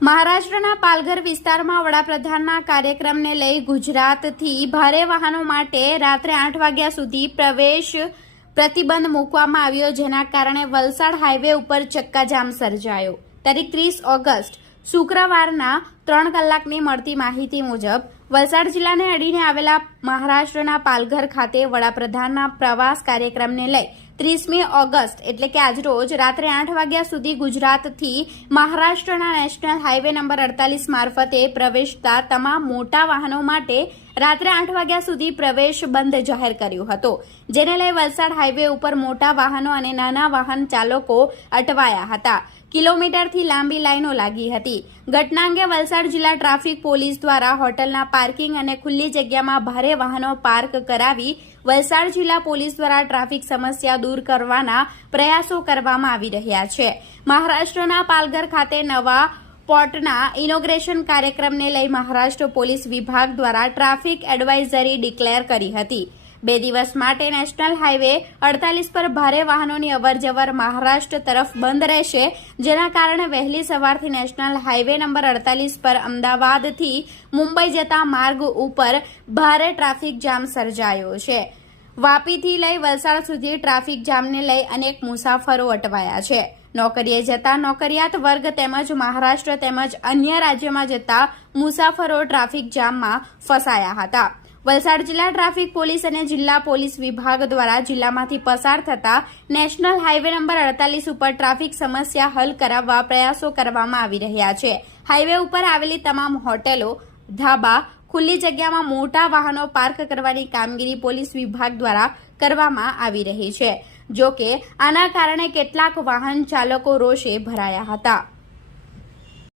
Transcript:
મહારાષ્ટ્રના પાલઘર વિસ્તારમાં વડાપ્રધાનના કાર્યક્રમને લઈ ગુજરાતથી ભારે વાહનો માટે રાત્રે 8 વાગ્યા સુધી પ્રવેશ પ્રતિબંધ મૂકવામાં આવ્યો, જેના કારણે વલસાડ હાઈવે ઉપર ચક્કાજામ સર્જાયો। તારીખ 30 ઓગસ્ટ શુક્રવારના 3 કલાકની મળતી માહિતી મુજબ વલસાડ જિલ્લાને અડીને આવેલા મહારાષ્ટ્રના પાલઘર ખાતે વડાપ્રધાનના પ્રવાસ કાર્યક્રમને લઈ 30મી ઓગસ્ટ એટલે કે આજરોજ રાત્રે 8 વાગ્યા સુધી ગુજરાતથી મહારાષ્ટ્રના નેશનલ હાઈવે નંબર 48 મારફતે પ્રવેશતા તમામ મોટા વાહનો માટે રાત્રે 8 વાગ્યા સુધી પ્રવેશ બંધ જાહેર કર્યો હતો, જેને લઈ વલસાડ હાઈવે ઉપર મોટા વાહનો અને નાના વાહન ચાલકો અટવાયા હતા। કિલોમીટરથી લાંબી લાઈનો લાગી હતી। ઘટના અંગે વલસાડ જિલ્લા ટ્રાફિક પોલીસ દ્વારા હોટલના પાર્કિંગ અને ખુલ્લી જગ્યામાં ભારે વાહનો પાર્ક કરાવી વલસાડ જિલ્લા પોલીસ દ્વારા ટ્રાફિક સમસ્યા દૂર કરવાના પ્રયાસો કરવામાં આવી રહ્યા છે। મહારાષ્ટ્રના પાલઘર ખાતે નવા પોર્ટના ઇનોગ્રેશન કાર્યક્રમને લઈ મહારાષ્ટ્ર પોલીસ વિભાગ દ્વારા ટ્રાફિક એડવાઇઝરી ડિક્લેર કરી હતી। 2 દિવસ માટે નેશનલ હાઈવે 48 પર ભારે વાહનોની અવરજવર મહારાષ્ટ્ર તરફ બંધ રહેશે, જેના કારણે વહેલી સવારથી નેશનલ હાઈવે નંબર 48 પર અમદાવાદથી મુંબઈ જતા માર્ગ ઉપર ભારે ટ્રાફિક જામ સર્જાયો છે। વાપીથી લઈ વલસાડ સુધી ટ્રાફિક જામને લઈ અનેક મુસાફરો અટવાયા છે। નોકરીએ જતા નોકરિયાત વર્ગ તેમજ મહારાષ્ટ્ર તેમજ અન્ય રાજ્યોમાં જતા મુસાફરો ટ્રાફિક જામમાં ફસાયા હતા। વલસાડ જિલ્લા ટ્રાફિક પોલીસ અને જિલ્લા પોલીસ વિભાગ દ્વારા જિલ્લામાંથી પસાર થતા નેશનલ હાઈવે નંબર 48 ઉપર ટ્રાફિક સમસ્યા હલ કરાવવા પ્રયાસો કરવામાં આવી રહ્યા છે। હાઈવે ઉપર આવેલી તમામ હોટેલો, ધાબા, ખુલ્લી જગ્યામાં મોટા વાહનો પાર્ક કરવાની કામગીરી પોલીસ વિભાગ દ્વારા કરવામાં આવી રહી છે। જો કે આના કારણે કેટલાક વાહન ચાલકો રોષે ભરાયા હતા।